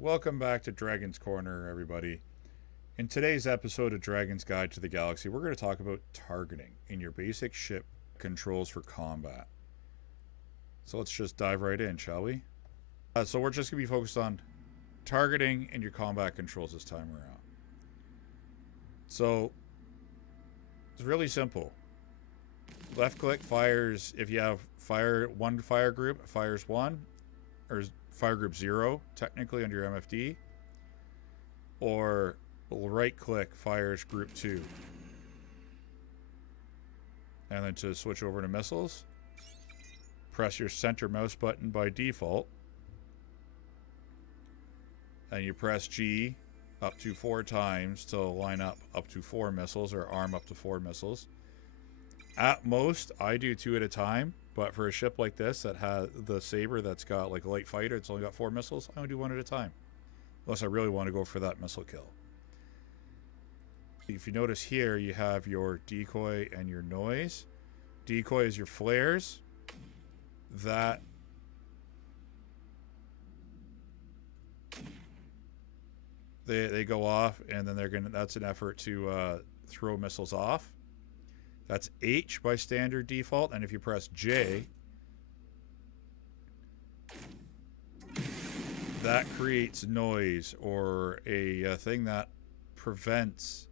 Welcome back to Dragon's Corner, everybody. In today's episode of Dragon's Guide to the Galaxy, we're going to talk about targeting in your basic ship controls for combat. So let's just dive right in, shall we? So we're just going to be focused on targeting in your combat controls this time around. So it's really simple. Left click fires, if you have one fire group, fires 1, or fire group 0, technically under your MFD, or right click fires group 2. And then to switch over to missiles, press your center mouse button by default, and you press G up to 4 times to line up to 4 missiles, or arm up to 4 missiles. At most, I do 2 at a time, but for a ship like this that has the saber that's got like a light fighter, it's only got 4 missiles, I only do 1 at a time. Unless I really want to go for that missile kill. If you notice here, you have your decoy and your noise. Decoy is your flares. That they go off, and then that's an effort to throw missiles off. That's H by standard default, and if you press J, that creates noise, or a thing that prevents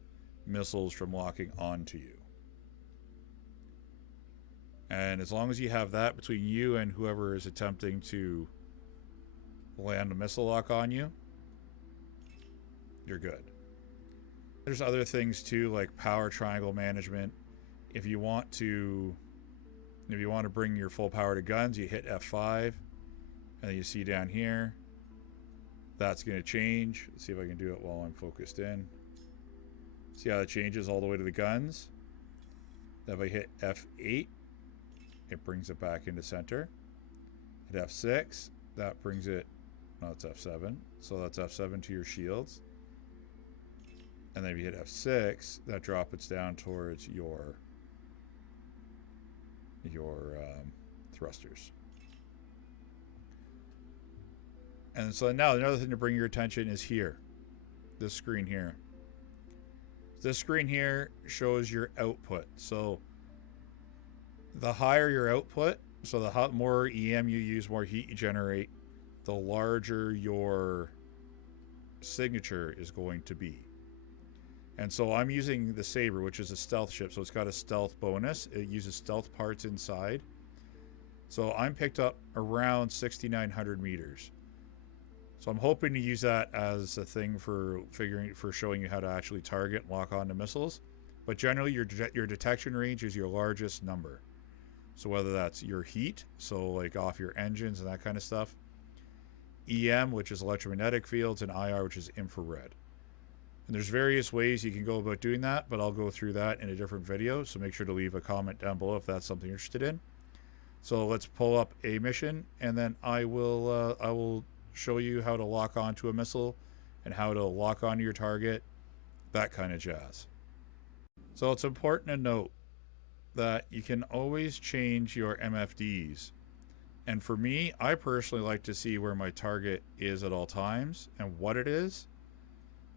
missiles from locking onto you. And as long as you have that between you and whoever is attempting to land a missile lock on you, you're good. There's other things too, like power triangle management. If you want to bring your full power to guns, you hit F5, and then you see down here, that's going to change. Let's see if I can do it while I'm focused in. See how it changes all the way to the guns? If I hit F8, it brings it back into center. Hit F6, that brings it, no, it's F7. So that's F7 to your shields. And then if you hit F6, that drops it down towards your thrusters. And so now another thing to bring your attention is here. This screen here. This screen here shows your output. So the higher your output, so the more EM you use, more heat you generate, the larger your signature is going to be. And so I'm using the Saber, which is a stealth ship, so it's got a stealth bonus. It uses stealth parts inside. So I'm picked up around 6,900 meters. So I'm hoping to use that as a thing for showing you how to actually target and lock onto missiles. But generally, your detection range is your largest number. So whether that's your heat, so like off your engines and that kind of stuff, EM, which is electromagnetic fields, and IR, which is infrared. And there's various ways you can go about doing that, but I'll go through that in a different video, so make sure to leave a comment down below if that's something you're interested in. So let's pull up a mission, and then I will show you how to lock onto a missile and how to lock onto your target, that kind of jazz. So it's important to note that you can always change your MFDs. And for me, I personally like to see where my target is at all times and what it is.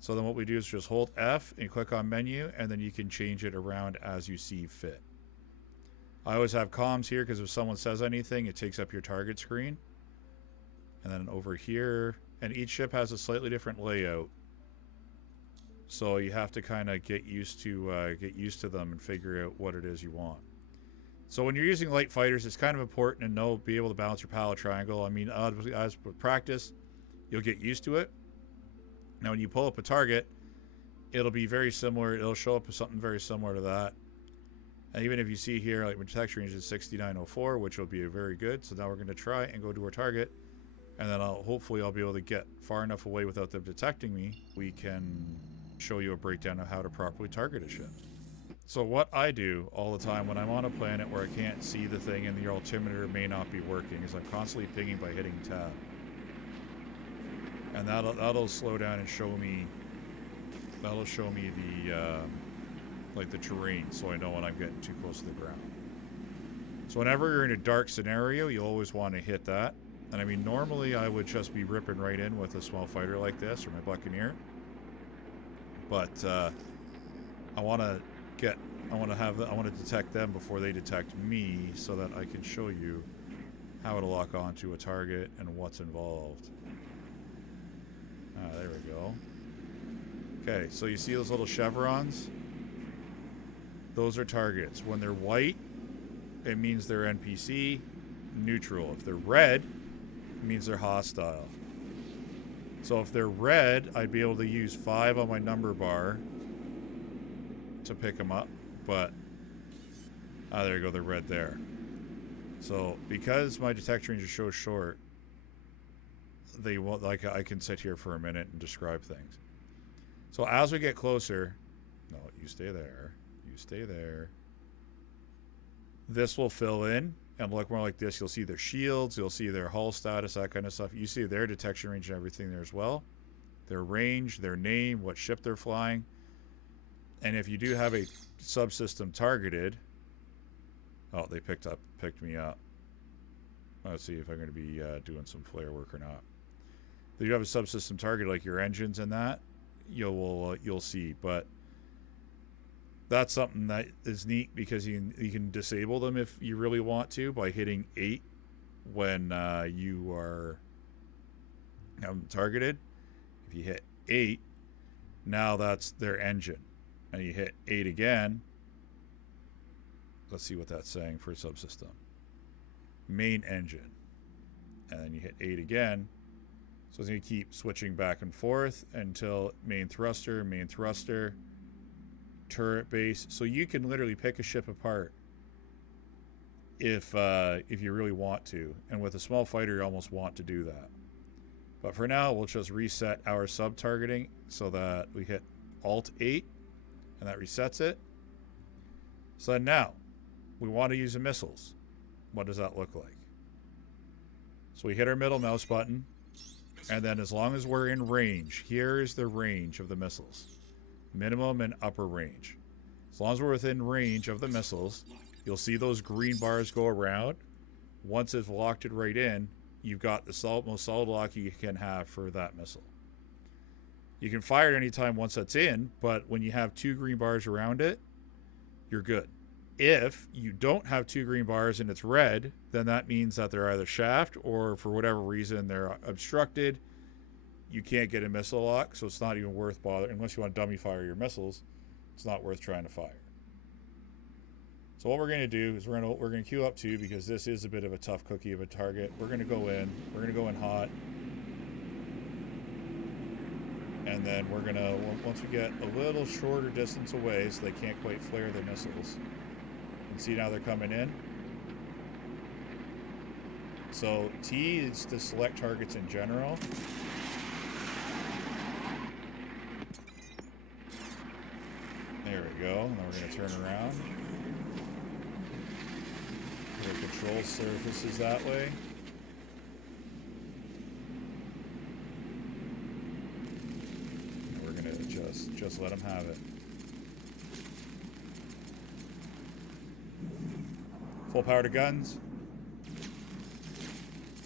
So then what we do is just hold F and click on menu, and then you can change it around as you see fit. I always have comms here because if someone says anything, it takes up your target screen. And then over here, and each ship has a slightly different layout. So you have to kind of get used to them and figure out what it is you want. So when you're using light fighters, it's kind of important to be able to balance your power triangle. I mean, as with practice, you'll get used to it. Now, when you pull up a target, it'll be very similar. It'll show up as something very similar to that. And even if you see here, like my detection range is 6904, which will be very good. So now we're going to try and go to our target. And then hopefully I'll be able to get far enough away without them detecting me. We can show you a breakdown of how to properly target a ship. So what I do all the time when I'm on a planet where I can't see the thing and the altimeter may not be working is I'm constantly pinging by hitting tab. And that'll slow down and show me the like the terrain, so I know when I'm getting too close to the ground. So whenever you're in a dark scenario, you always want to hit that. And I mean, normally I would just be ripping right in with a small fighter like this, or my Buccaneer. But I want to detect them before they detect me, so that I can show you how to lock onto a target and what's involved. There we go. Okay, so you see those little chevrons? Those are targets. When they're white, it means they're NPC. Neutral. If they're red, it means they're hostile. So if they're red, I'd be able to use 5 on my number bar to pick them up. But, there you go, they're red there. So because my detection range is so short, they won't, like, I can sit here for a minute and describe things. So as we get closer, no, you stay there, you stay there. This will fill in and look more like this. You'll see their shields, you'll see their hull status, that kind of stuff. You see their detection range and everything there as well. Their range, their name, what ship they're flying. And if you do have a subsystem targeted, oh, they picked me up. Let's see if I'm going to be doing some flare work or not. If you have a subsystem target like your engines and that, you'll see. But that's something that is neat, because you can disable them if you really want to by hitting 8 when you are targeted. If you hit 8, now that's their engine. And you hit 8 again. Let's see what that's saying for subsystem. Main engine. And then you hit 8 again. So it's going to keep switching back and forth until main thruster, turret base. So you can literally pick a ship apart if you really want to. And with a small fighter, you almost want to do that. But for now, we'll just reset our sub-targeting so that we hit Alt-8, and that resets it. So now, we want to use the missiles. What does that look like? So we hit our middle mouse button, and then as long as we're in range, here is the range of the missiles. Minimum and upper range. As long as we're within range of the missiles, you'll see those green bars go around. Once it's locked it right in, you've got the most solid lock you can have for that missile. You can fire it anytime once that's in, but when you have 2 green bars around it, you're good. If you don't have 2 green bars and it's red, then that means that they're either shaft or for whatever reason they're obstructed. You can't get a missile lock, so it's not even worth bothering. Unless you want to dummy fire your missiles, it's not worth trying to fire. So what we're going to do is we're going to queue up 2, because this is a bit of a tough cookie of a target. We're going to go in. We're going to go in hot. And then we're going to, once we get a little shorter distance away so they can't quite flare their missiles. And see, now they're coming in. So T is to select targets in general. There we go. Now we're going to turn around. We'll control surfaces that way. And we're going to just let them have it. Full power to guns.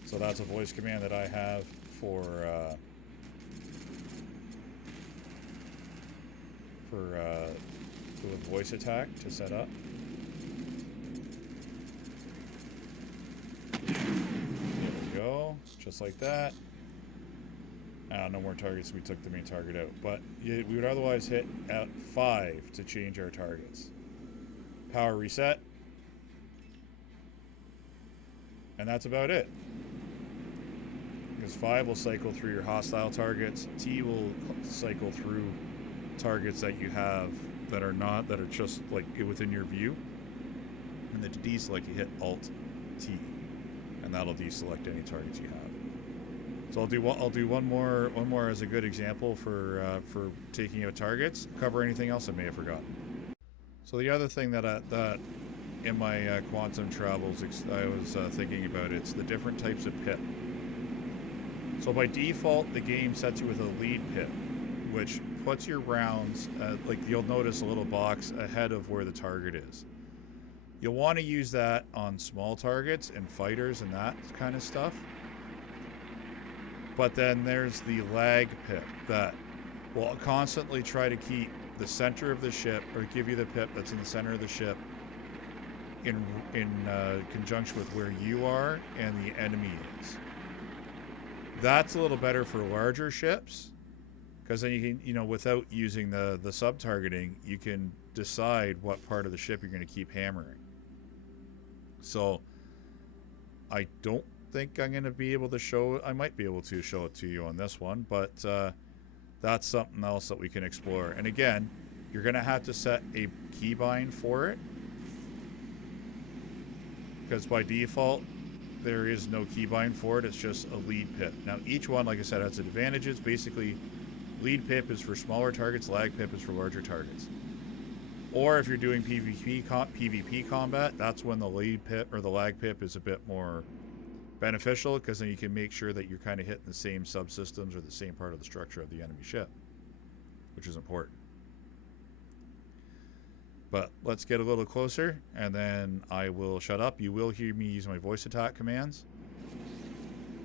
So that's a voice command that I have for the voice attack to set up. There we go, just like that. No more targets. We took the main target out, but we would otherwise hit at 5 to change our targets. Power reset. And that's about it. Because 5 will cycle through your hostile targets. T will cycle through targets that you have that are just like within your view. And then to deselect, you hit Alt T, and that'll deselect any targets you have. So I'll do one more as a good example for taking out targets. Cover anything else I may have forgotten. So the other thing that in my quantum travels I was thinking about, it's the different types of pip. So by default, the game sets you with a lead pip, which puts your rounds, like you'll notice a little box ahead of where the target is. You'll want to use that on small targets and fighters and that kind of stuff. But then there's the lag pip that will constantly try to keep the center of the ship, or give you the pip that's in the center of the ship, in conjunction with where you are and the enemy is. That's a little better for larger ships, because then you can, you know, without using the sub-targeting, you can decide what part of the ship you're going to keep hammering. So I don't think I'm going to be able to show, I might be able to show it to you on this one, but that's something else that we can explore. And again, you're going to have to set a keybind for it, because by default there is no keybind for it. It's just a lead pip. Now each one, like I said, has advantages. Basically, lead pip is for smaller targets, lag pip is for larger targets. Or if you're doing PvP combat, that's when the lead pip or the lag pip is a bit more beneficial, because then you can make sure that you're kind of hitting the same subsystems or the same part of the structure of the enemy ship, which is important. But let's get a little closer, and then I will shut up. You will hear me use my voice attack commands,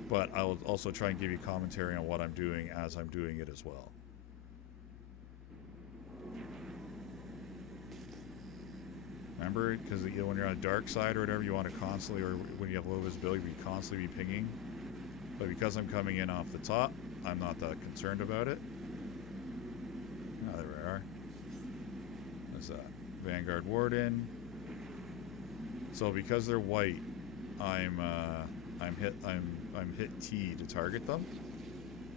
but I will also try and give you commentary on what I'm doing as I'm doing it as well. Remember, because you know, when you're on a dark side or whatever, you want to constantly, or when you have low visibility, you constantly be pinging. But because I'm coming in off the top, I'm not that concerned about it. Oh, there we are. There's that Vanguard Warden. So because they're white, I'm hit T to target them.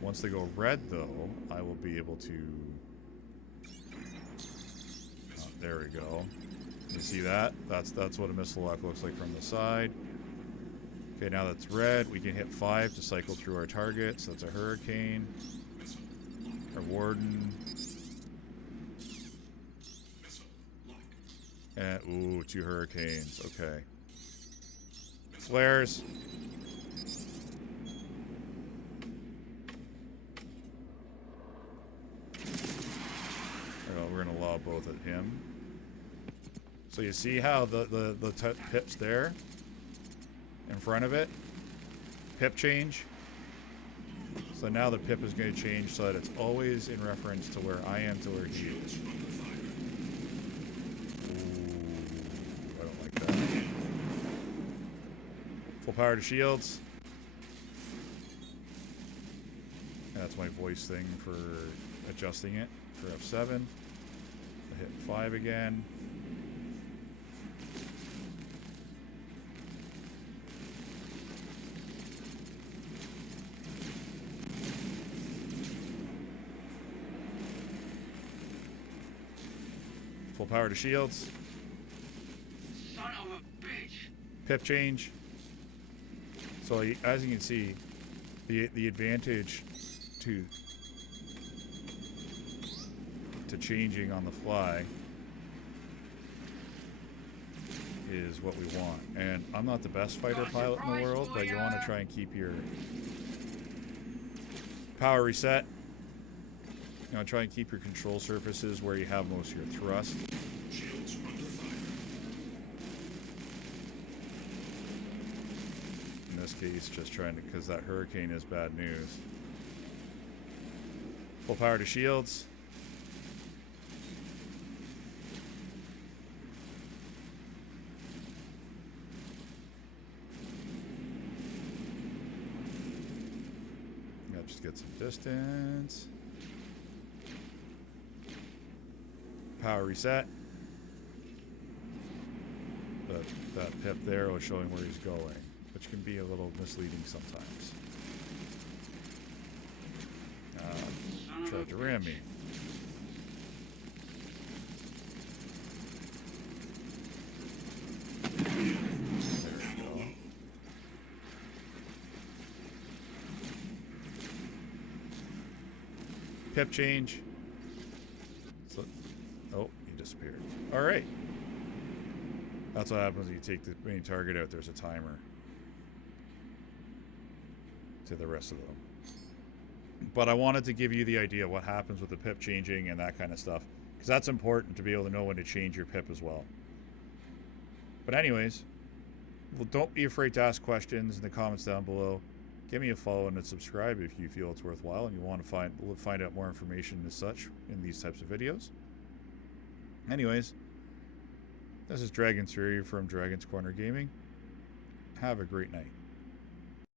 Once they go red, though, I will be able to. Oh, there we go. You see that? That's what a missile lock looks like from the side. Okay, now that's red. We can hit 5 to cycle through our targets. That's a hurricane. Our warden. And ooh, 2 hurricanes. Okay. Flares. We're gonna lob both at him. So you see how the pip's there in front of it? Pip change. So now the pip is going to change so that it's always in reference to where I am to where he is. Ooh, I don't like that. Full power to shields. That's my voice thing for adjusting it for F7. I hit 5 again. Full power to shields. Son of a bitch. Pip change. So as you can see, the advantage to changing on the fly is what we want. And I'm not the best fighter pilot in the world, but you want to try and keep your power reset. You know, try and keep your control surfaces where you have most of your thrust. In this case, just trying to, because that hurricane is bad news. Full power to shields. Gotta just get some distance. Power reset. But that pip there was showing where he's going, which can be a little misleading sometimes. Tried to ram me. There we go. Pip change. So, oh, he disappeared. All right. That's what happens when you take the main target out. There's a timer to the rest of them. But I wanted to give you the idea of what happens with the pip changing and that kind of stuff, because that's important to be able to know when to change your pip as well. But anyways, well, don't be afraid to ask questions in the comments down below. Give me a follow and a subscribe if you feel it's worthwhile and you want to find out more information as such in these types of videos. Anyways, this is Dragon's Fury from Dragon's Corner Gaming. Have a great night.